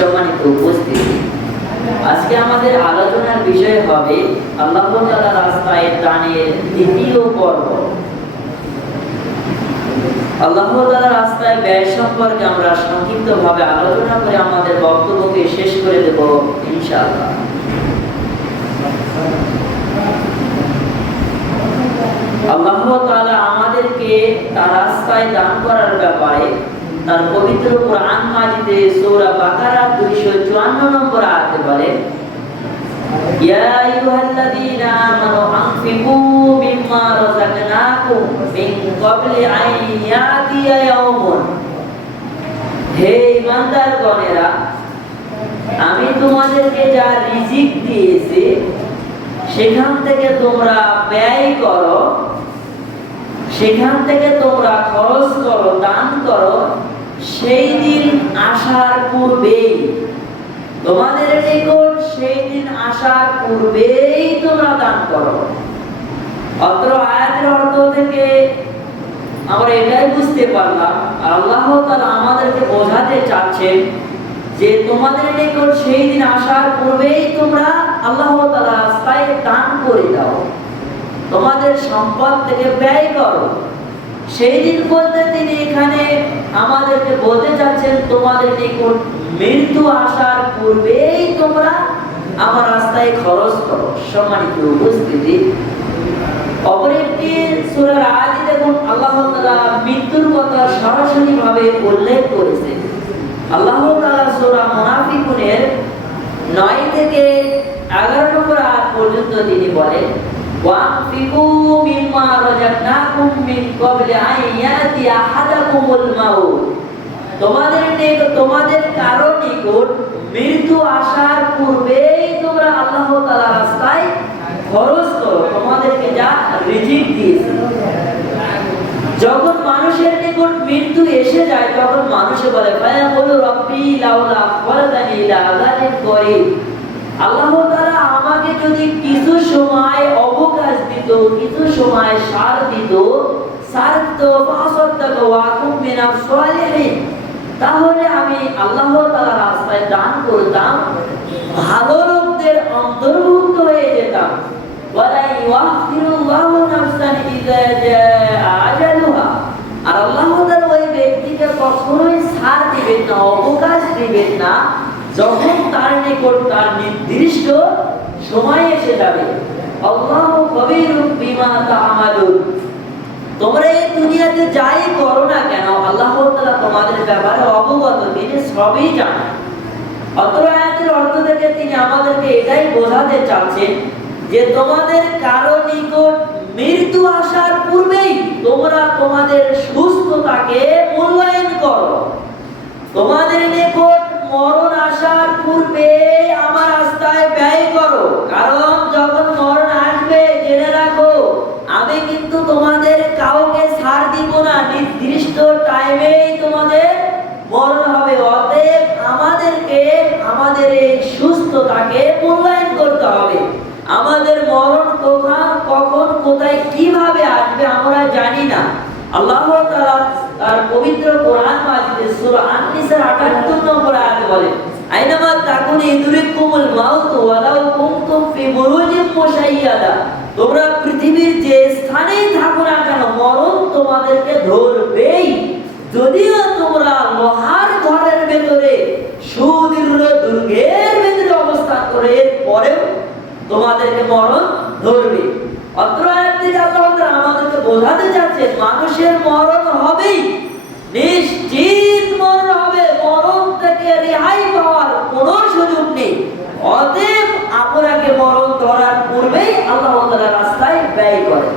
সম্মানিত উপস্থিতি, আজকে আমাদের আলোচনার বিষয় হবে আল্লাহ তাআলার রাস্তায় দানের দ্বিতীয় পর্ব। আল্লাহ তাআলার রাস্তায় ব্যয় সম্পর্কে আমরা সংক্ষিপ্তভাবে আলোচনা করে আমাদের বক্তব্যকে শেষ করে দেব ইনশাআল্লাহ। আল্লাহ তাআলা আমাদেরকে তার রাস্তায় দান করার ব্যাপারে তার পবিত্র কোরআন মাজিদে সূরা বাকারা 254 নম্বর আয়াতে বলেন, ইয়া আইয়ুহাল্লাযীনা আমানু আনফিকু মিম্মা রাযাকনাকুম মিন ক্বাবলি আন ইয়াতিয়া ইয়াউমুন, হে ঈমানদারগণেরা, আমি তোমাদেরকে যা রিজিক দিয়েছি সেখান থেকে তোমরা ব্যয় করো, সেখান থেকে তোমরা খরচ করো, দান করো, সেই দিন আসার পূর্বেই, তোমাদের নিকট সেই দিন আসার পূর্বেই তোমরা দান করো। অত্র আয়াতের অর্থ থেকে আমরা এটাই বুঝতে পারলাম আল্লাহ তাআলা আমাদেরকে বোঝাতে চাচ্ছেন যে তোমাদের নিকট সেই দিন আসার পূর্বেই তোমরা আল্লাহ তাআলার রাস্তায় দান করে দাও, তোমাদের সম্পদ থেকে ব্যয় করো। সেই দিন বলতে তিনি এখানে আমাদেরকে বলতে চাচ্ছেন তোমাদের নিকট মৃত্যু আসার পূর্বেই তোমরা আমার রাস্তায় খরচ করো। সম্মানিত উপস্থিতি, অপর একটি সূরার আয়াতে দেখুন আল্লাহ তাআলা মৃত্যুর কথা সরাসরি ভাবে উল্লেখ করেছেন। আল্লাহ তাআলা সূরা মুনাফিকুনের 9 থেকে 11 নম্বর আয়াত পর্যন্ত তিনি বলেন, ওয়ানফিকু মিম্মা রাযাকনাকুম মিন ক্বাবলি আন ইয়াতিয়া আহাদাকুমুল মাউত, তোমাদের কারো নিকট মৃত্যু আসার পূর্বেই তোমরা আল্লাহ তাআলার রাস্তায় খরচ করো, তোমাদেরকে যা রিজিক দিয়েছি। যখন মানুষের নিকট মৃত্যু এসে যায় তখন মানুষে বলে, ফায়াকুলু রাব্বি লাউলা আখবারতানি ইলা আযালিন করিব, আল্লাহ তাআলা আমাকে যদি কিছু সময় অবকাশ দিত, কিছু সময় সার দিত, তাহলে আমি আল্লাহ তাআলার রাস্তায় দান করতাম, ভালো লোকদের অন্তর্ভুক্ত হয়ে যেতাম। ওয়ালা ইউআখিরুল্লাহু নাফসান ইযা জাআ আজালুহা, আর আল্লাহ তাআলা ওই ব্যক্তিকে কখনোই ছাড় দিবেন না, অবকাশ দিবেন না যখন তার নিকট তার নির্দিষ্ট সময় এসে যাবে। আল্লাহু কবীরুম বিমা তা'মালুন, তোমরা এই দুনিয়াতে যাই করো না কেন আল্লাহ তাআলা তোমাদের ব্যাপারে অবগত, তিনি সবই জানেন। অত্র আয়াতের অর্থ থেকে তিনি আমাদেরকে এটাই বোঝাতে চাচ্ছেন যে তোমাদের কারো নিকট মৃত্যু আসার পূর্বেই তোমরা তোমাদের সুস্থতাকে মূল্যায়ন করো, তোমাদের নিকট মরণ আসার পূর্বে আমার রাস্তায় ব্যয় করো, কারণ যখন মরণ আসবে জেনে রাখো আমি কিন্তু তোমাদের কাউকে ছাড় দিব না, নির্দিষ্ট টাইমেই তোমাদের মরণ হবে। অতএব আমাদেরকে আমাদের এই সুস্থতাকে মূল্যায়ন করতে হবে। আমাদের মরণ কখন কোথায় কিভাবে আসবে আমরা জানি না। আল্লাহ তাআলা তার পবিত্র কোরআন মাজিদে সূরা আন-নিসার 78 নম্বর আয়াতে বলেন, আইনামা তাকুনু ইদরিকুমুল মাউত ওয়ালাউ কুনতুম ফি বুরুজিম মুশাইয়াদা, তোমরা পৃথিবীর যে স্থানেই থাকো না কেন মরণ তোমাদেরকে ধরবেই, যদিও তোমরা লোহার ঘরের ভেতরে সুদৃঢ় দুর্গের ভেতরে অবস্থান করে, পরেও তোমাদেরকে মরণ ধরবে। অত্র আয়াত থেকে আল্লাহ তাআলা আমাদেরকে বোঝাতে চাচ্ছেন মানুষের মরণ হবেই, নিশ্চিত মরণ হবে, মরণ থেকে রেহাই পাওয়ার কোনো সুযোগ নেই। অতএব আপনাকে মরণ ধরার পূর্বেই আল্লাহ তাআলার রাস্তায় ব্যয় করেন।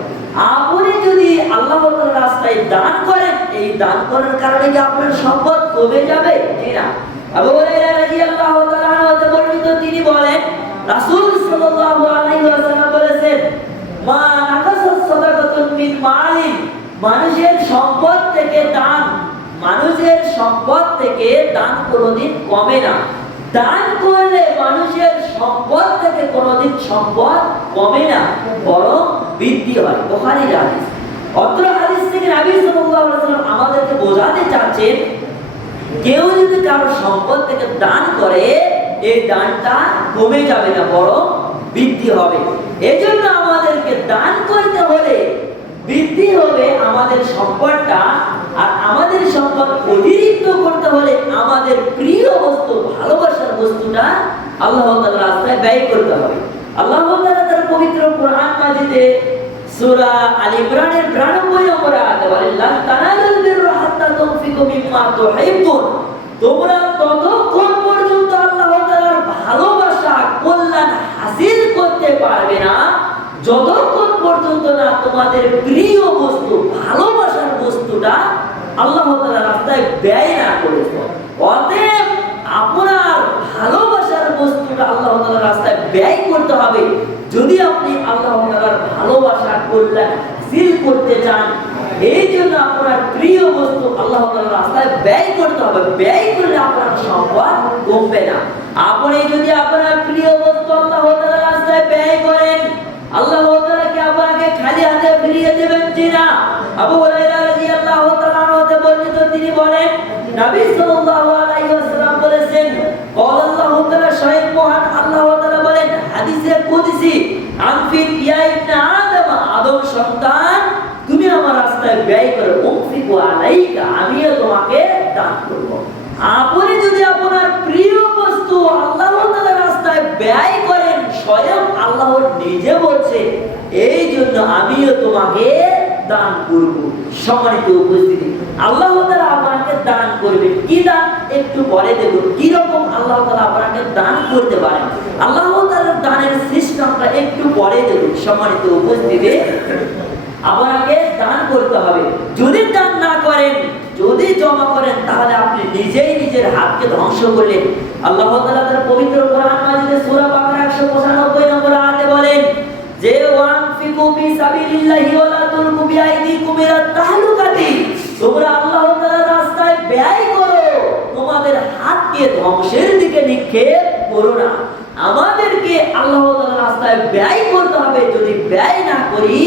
আপনি যদি আল্লাহ তাআলার রাস্তায় দান করেন, এই দান করার কারণে কি আপনার সম্পদ কমে যাবে? জি না। আবু হুরায়রা রাদিয়াল্লাহু তাআলা আনহু বর্ণিত, তিনি বলেন রাসূল সাল্লাল্লাহু আলাইহি ওয়াসাল্লাম বলেছেন, মা নাকাসাত সাদাকাতুন মিন মালিন, মানুষের সম্পদ থেকে দান কোনোদিন কমে না। দান করলে মানুষের সম্পদ থেকে কোনোদিন সম্পদ কমে না, বরং বৃদ্ধি হয়। বুখারীর হাদিস। অত্র হাদিস থেকে নবী সাল্লাল্লাহু আলাইহি ওয়াসাল্লাম আমাদেরকে বোঝাতে চাচ্ছেন কেউ যদি কারো সম্পদ থেকে দান করে, এই দানটা কমে যাবে না, বরং বৃদ্ধি হবে। এজন্য আমাদেরকে দান করতে হলে বৃদ্ধি হবে আমাদের সম্পদটা, আর আমাদের সম্পদ অতিরিক্ত করতে হলে আমাদের প্রিয় বস্তু, ভালোবাসার বস্তুটা আল্লাহ তাআলার রাস্তায় ব্যয় করতে হবে। আল্লাহ তাআলা তার পবিত্র কোরআন মাজিদে সূরা আল ইমরানের 92 নম্বর আয়াতে বলেন, লান তানালুল বিররা হাত্তা তুনফিকু মিম্মা তুহিব্বুন। তোমরা ততক্ষণ পর্যন্ত আল্লাহ তাআলার ভালোবাসা, কল্যাণ হাসিল করতে পারবে না যতক্ষণ পর্যন্ত না তোমাদের প্রিয় বস্তু, ভালোবাসার বস্তুটা আল্লাহ তাআলার রাস্তায় ব্যয় না করেছো। অতএব আপনার ভালোবাসার বস্তুটা আল্লাহ তাআলার রাস্তায় ব্যয় করতে হবে। যদি আপনি আল্লাহ তাআলার ভালোবাসা, কল্যাণ হাসিল করতে চান, এই জন্য আপনার প্রিয় বস্তু আল্লাহ তাআলার রাস্তায় ব্যয় করতে হবে। ব্যয় করলে আপনার সম্পদ কমবে না। আপনি যদি আপনার প্রিয় বস্তু আল্লাহ তাআলার রাস্তায় ব্যয় করেন, আল্লাহ তাআলা কি আপনাকে খালি হাতে ফিরিয়ে দেবেন কিনা? আবু হুরায়রা রাদিয়াল্লাহু তাআলা আনহু বর্ণিত, তিনি বলেন, নবী সাল্লাল্লাহু আলাইহি ওয়াসাল্লাম বলেছেন, আল্লাহ তাআলা স্বয়ং মহান আল্লাহ তাআলা বলেন হাদিসে কুদসি, আনফিক ইয়া ইবনে আদম, আদম সন্তান তুমি আমার রাস্তায় ব্যয় করো, উনফিকু আলাইকা, আমিও তোমাকে দান করব। আপনি যদি আপনার প্রিয় বস্তু আল্লাহ তাআলার রাস্তায় ব্যয় করেন, স্বয়ং আল্লাহ নিজে বলছে, এই জন্য আমিও তোমাকে দান করব। সম্মানিত উপস্থিতি, আল্লাহ তাআলা আপনাকে দান করবে। কি দান একটু পরে দেখুন, কি রকম আল্লাহ তাআলা আপনাকে দান করতে পারেন। আল্লাহ তাআলার দানের সিস্টেমটা একটু পরে দেখুন। সম্মানিত উপস্থিতি, আপনাকে দান করতে হবে। যদি দান না করেন, যদি জমা করেন, তাহলে আপনি নিজেই নিজের হাতকে ধ্বংস করলেন। আল্লাহ তাআলা তার পবিত্র কোরআন মাজিদে সূরা বাকারা 195 নম্বর আয়াতে বলেন যে, ওয়ানফিকু ফি সাবিলিল্লাহি ওয়া লা তুলকু বিআইদিকুম ইলা তাহলুকাতি, তোমরা আল্লাহ তাআলার রাস্তায় ব্যয় করো, তোমাদের হাতকে ধ্বংসের দিকে নিক্ষেপ করো না। আমাদেরকে আল্লাহ তাআলার রাস্তায় ব্যয় করতে হবে। যদি ব্যয় না করি,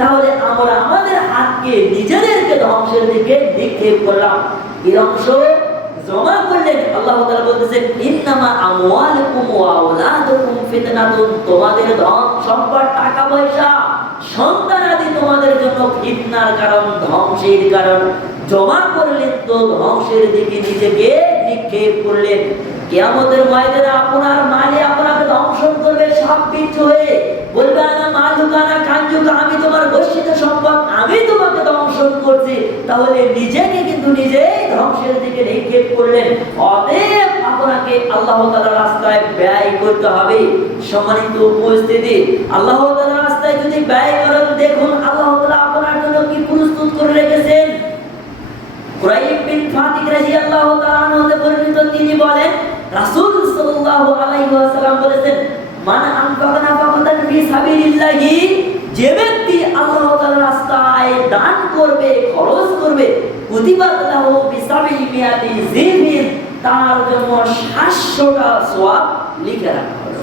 তাহলে আমরা আমাদের হাতকে নিজেদেরকে ধ্বংসের দিকে নিক্ষেপ করলাম। এর অংশ জমা করলেন। আল্লাহ তাআলা বলতেছেন, ইন্নামা আমওয়ালুকুম ওয়া আওলাদুকুম ফিতনাতুন, তোমাদের ধন সম্পদ, টাকা পয়সা, সন্তানাদি তোমাদের জন্য ফিতনার কারণ, ধ্বংসের কারণ। জমা করলেন তো ধ্বংসের দিকে নিজেকে নিক্ষেপ করলেন। কিয়ামতের ময়দানে আপনার মালে আপনাকে ধ্বংস করবে, সব বিচ্ছু হয়ে বলবে, আনা মালুকা না কাঞ্জুকা, আমি তোমার গচ্ছিত সম্পদ, আমি তোমাকে ধ্বংস করছি। তাহলে নিজেকে কিন্তু নিজেই ধ্বংসের দিকে নিক্ষেপ করলেন। অতএব আপনাকে আল্লাহ তাআলার রাস্তায় ব্যয় করতে হবে। সম্মানিত উপস্থিতি, আল্লাহ তাআলার রাস্তায় যদি ব্যয় করেন, দেখুন আল্লাহ তাআলা আপনার জন্য কি প্রস্তুত করে রেখেছেন। কুরাইব বিন ফাতিক রাদিয়াল্লাহু তাআলা আনহু বর্ণিত, তিনি বলেন, রাসূল সাল্লাল্লাহু আলাইহি ওয়াসাল্লাম বলেছেন, মান আনফাকা নাফাকাতান ফি সাবিলিল্লাহি, যে ব্যক্তি আল্লাহ তাআলার রাস্তায় দান করবে, খরচ করবে, কুতিবাত লাহু বিসাবিমিয়াতি জিবিন, তার জন্য 700টা সওয়াব লিখে রাখা হলো।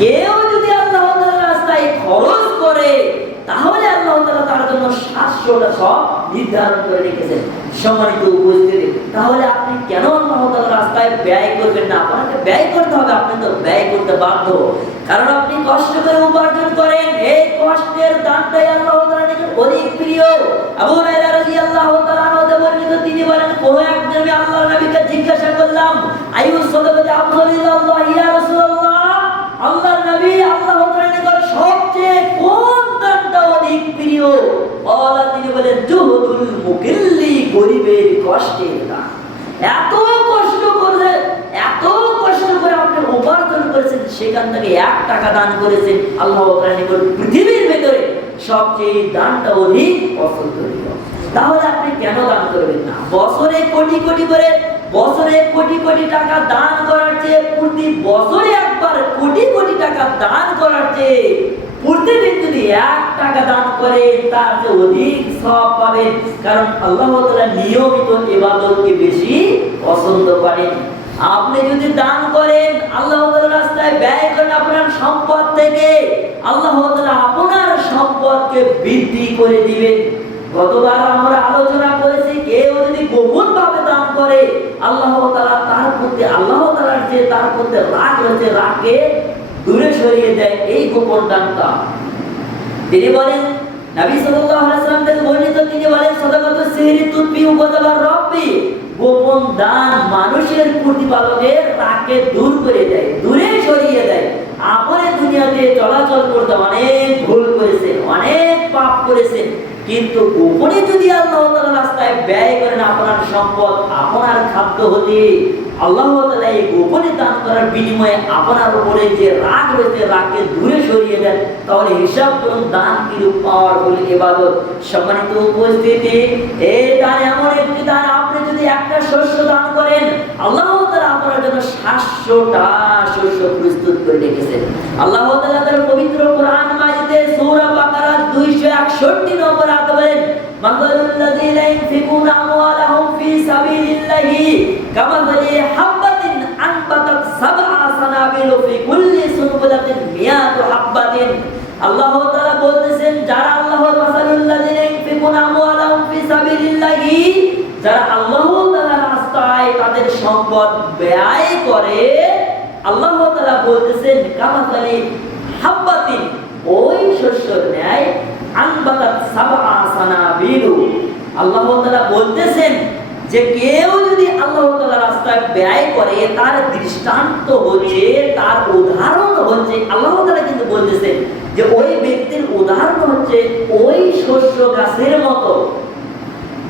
কেউ যদি আল্লাহ তাআলার রাস্তায় খরচ করে, তাহলে আল্লাহ তাআলা তার জন্য 700টা সওয়াব নির্ধারণ করে রেখেছেন। সম্মানিত উপস্থিতি, তাহলে আপনি কেন আল্লাহ তাআলার রাস্তায় ব্যয় করবেন না? আপনাকে ব্যয় করতে হবে। আপনি তো ব্যয় করতে বাধ্য, কারণ আপনি কষ্ট করে উপার্জন করেন। এই কষ্টের দানটাই আল্লাহ তাআলার কাছে অধিক প্রিয়। আবু হুরায়রা রাদিয়াল্লাহু তাআলা আনহু বর্ণিত, তিনি বলেন, কোন একদিন আমি আল্লাহর নবীকে জিজ্ঞাসা করলাম, আইয়ুস সাদাকাতি আফদালুল্লাহ ইয়া রাসূলুল্লাহ, আল্লাহর নবী, আল্লাহ তাআলার নিকট সবচেয়ে কোন দানটা অধিক প্রিয়? আল্লাহ, তিনি বলেন, জুহুদুল মুকিল্লি, গরিবের কষ্টের দান। এত কষ্ট করে আপনি উপার্জন করেছেন, সেখান থেকে 1 টাকা দান করেছেন, আল্লাহ তাআলার নিকট পৃথিবীর ভেতরে সবচেয়ে দানটা অধিক পছন্দনীয়। তাহলে আপনি কেন দান করবেন না? বছরে কোটি কোটি টাকা দান করার চেয়ে, প্রতি বছরে একবার কোটি টাকা দান করার চেয়ে প্রতিদিন যদি 1 টাকা দান করে, তার চেয়ে অধিক সওয়াব পাবেন। কারণ আল্লাহ তাআলা নিয়মিত ইবাদতকে বেশি পছন্দ করেন। আপনি যদি দান করেন, আল্লাহ তাআলার রাস্তায় ব্যয় করেন আপনার সম্পদ থেকে, আল্লাহ তাআলা আপনার সম্পদকে বৃদ্ধি করে দিবেন। গতবার আমরা আলোচনা করেছি, কেউ যদি গোপন ভাবে দান করে আল্লাহ তাআলা তার প্রতি আল্লাহ তাআলার যে তার প্রতি রাগ রয়েছে রাগকে দূরে সরিয়ে দেয় এই গোপন দানটা। তিনি বলেন নবী সাল্লাল্লাহু আলাইহি ওয়াসাল্লাম থেকে বর্ণিত, তিনি বলেন সাদাকাতুস সিহরি তুতফিউ গাযাবার রাব্বি, গোপন দান মানুষের প্রতিপালকের রাগকে দূর করে দেয়, দূরে সরিয়ে দেয়। আপনি দুনিয়াতে চলাচল করতে অনেক ভুল করেছেন, অনেক পাপ করেছেন, কিন্তু গোপনে যদি আল্লাহ তাআলার রাস্তায় ব্যয় করেন আপনার সম্পদ, আপনার খাদ্য হতে আল্লাহ তাআলা এই গোপনে দান করার বিনিময়ে আপনার উপরে যে রাগ রয়েছে রাগকে দূরে সরিয়ে দেন, তাহলে হিসাব করুন দান কিরূপ পাওয়ারফুল ইবাদত। সম্মানিত উপস্থিতি, এই দান এমন একটি দান, আপনি যদি একটা শস্য দান করেন আল্লাহ তাআলা আপনার জন্য 700টা শস্য প্রস্তুত করে রেখেছেন। আল্লাহ তাআলা তার পবিত্র কোরআন মাজিদে সূরা বাকারা 261 নম্বর আয়াতে বলেন, মাসালুল লাযীনা ইনফিকুনা আমওয়ালাহুম ফি সাবিলিল্লাহি কামাসালি হাববাতিন আনবাতাত সাবআ সানাবিল ফি কুল্লি সুনবুলাতিন মিয়াতু হাববাতিন। আল্লাহ তাআলা বলতেছেন, যারা মাসালুল লাযীনা ইনফিকুনা আমওয়ালাহুম ফি সাবিলিল্লাহি, যারা আল্লাহ তাআলার রাস্তায় তাদের সম্পদ ব্যয় করে, আল্লাহ তাআলা বলতেছেন কামাসালি হাববাতিন, ওই শস্যের ন্যায় আনবাতাত সাবআ সানাবিল। আল্লাহ তাআলা বলতেছেন যে কেউ যদি আল্লাহ তাআলার রাস্তায় ব্যয় করে তার দৃষ্টান্ত হচ্ছে, তার উদাহরণ হচ্ছে, আল্লাহ তাআলা কিন্তু বলতেছেন যে ওই ব্যক্তির উদাহরণ হচ্ছে ওই শস্য গাছের মতো,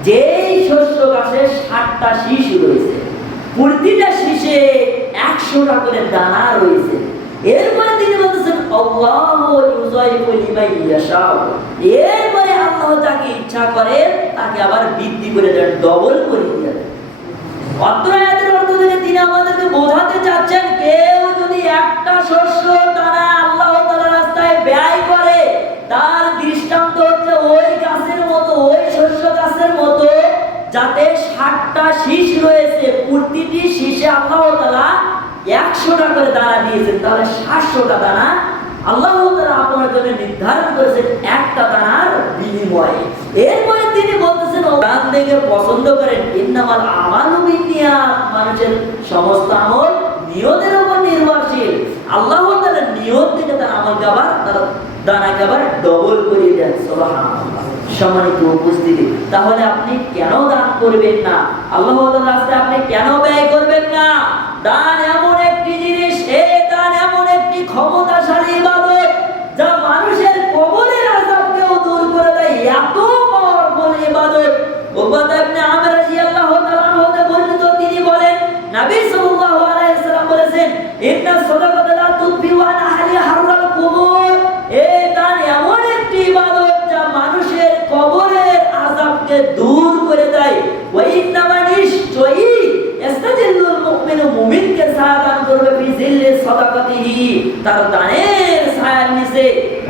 যেই শস্য গাছে 60টা শীষ রয়েছে, প্রতিটা শীষে 100টা করে দানা রয়েছে। এরপরে তিনি বলতেছেন আল্লাহু ইউযাইফু লিমান ইয়াশা, এরপরে আল্লাহ যাকে ইচ্ছা করে তাকে আবার বৃদ্ধি করে দেন, ডবল করে দেন। অত্র আয়াতের অর্থ থেকে তিনি আমাদেরকে বোঝাতে চাচ্ছেন, কেউ যদি একটা শস্য দানা আল্লাহ তাআলার রাস্তায় ব্যয় করে তার দৃষ্টান্ত হচ্ছে ওই গাছের মতো, ওই শস্য গাছের মতো যাতে 60টা শীষ রয়েছে, প্রতিটি শীষে আল্লাহ তাআলা 100টা করে দানা দিয়েছেন, তাহলে 700টা দানা আল্লাহ তাআলা আপনার জন্য নির্ধারণ করেছেন একটা দানার বিনিময়ে। এরপরে তিনি বলতেছেন দান দেখে পছন্দ করেন, ইন্নামাল আমালু বিন্নিয়াত, মানুষের সমস্ত আমল নিয়তের উপর নির্ভরশীল। আল্লাহ তাআলা নিয়ত থেকে তার আমল কাবার, তার দানা কাবার ডবল করে দেন। সুবহানাল্লাহ। সম্মানিত উপস্থিতি, তাহলে আপনি কেন দান করবেন না? আল্লাহ তাআলার রাস্তায় আপনি কেন ব্যয় করবেন না? দান এমন একটি জিনিস, এই দান এমন একটি ক্ষমতাশালী ইবাদত যা মানুষের কবরের আযাবকেও দূর করে দেয়, এত পাওয়ারফুল ইবাদত। উবাদা ইবনে আমির রাদিয়াল্লাহু তাআলা হতে বর্ণিত, তিনি বলেন নবী সাল্লাল্লাহু আলাইহি ওয়াসাল্লাম বলেছেন, ইন্না সাদাকাতা লা তুদফিউ আন আহলি হাররাল কুবুর, এই দান এমন একটি ইবাদত যা মানুষের কবরের আযাবকে দূর করে দেয়। ওয়া ইন্নামা নিশ্চয়ই ইস্তাজিল্লুল মুমিনু, মুমিনকে ছায়া দান করবে ফি জিল্লি সাদাকাতিহি, তার দানের ছায়ার নিচে।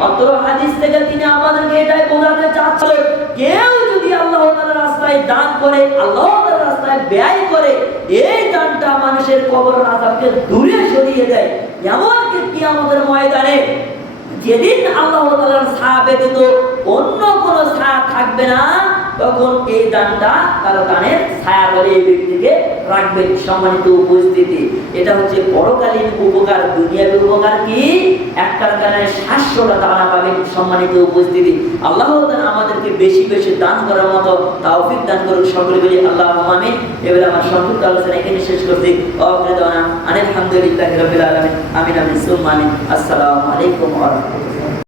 অত্র হাদিস থেকে তিনি আমাদেরকে এটাই বোঝাতে চাচ্ছেন, কেউ যদি আল্লাহ তাআলার রাস্তায় দান করে, আল্লাহ তাআলার রাস্তায় ব্যয় করে, এই দানটা মানুষের কবরের আযাবকে দূরে সরিয়ে দেয়। এমনকি কিয়ামতের ময়দানে যেদিন আল্লাহ তাআলার ছায়া ব্যতীত অন্য কোনো ছায়া থাকবে না, তখন এই দানটা তার দানের ছায়া বলে এই ব্যক্তিকে রাখবে। সম্মানিত উপস্থিতি, এটা হচ্ছে পরকালীন উপকার। দুনিয়ার উপকার কি? একটার কারণে 700টা দানা পাবেন। সম্মানিত উপস্থিতি, আল্লাহ তাআলা আমাদেরকে বেশি বেশি দান করার মতো তৌফিক দান করুন। সকলে বলি আল্লাহুম্মা আমিন। এবারে আমার সংক্ষিপ্ত আলোচনা এখানে শেষ করছি। আলহামদুলিল্লাহি রাব্বিল আলামিন। আমিন আমিন সুম্মা আমিন। আসসালামু আলাইকুম ওয়া রাহমাতুল্লাহ।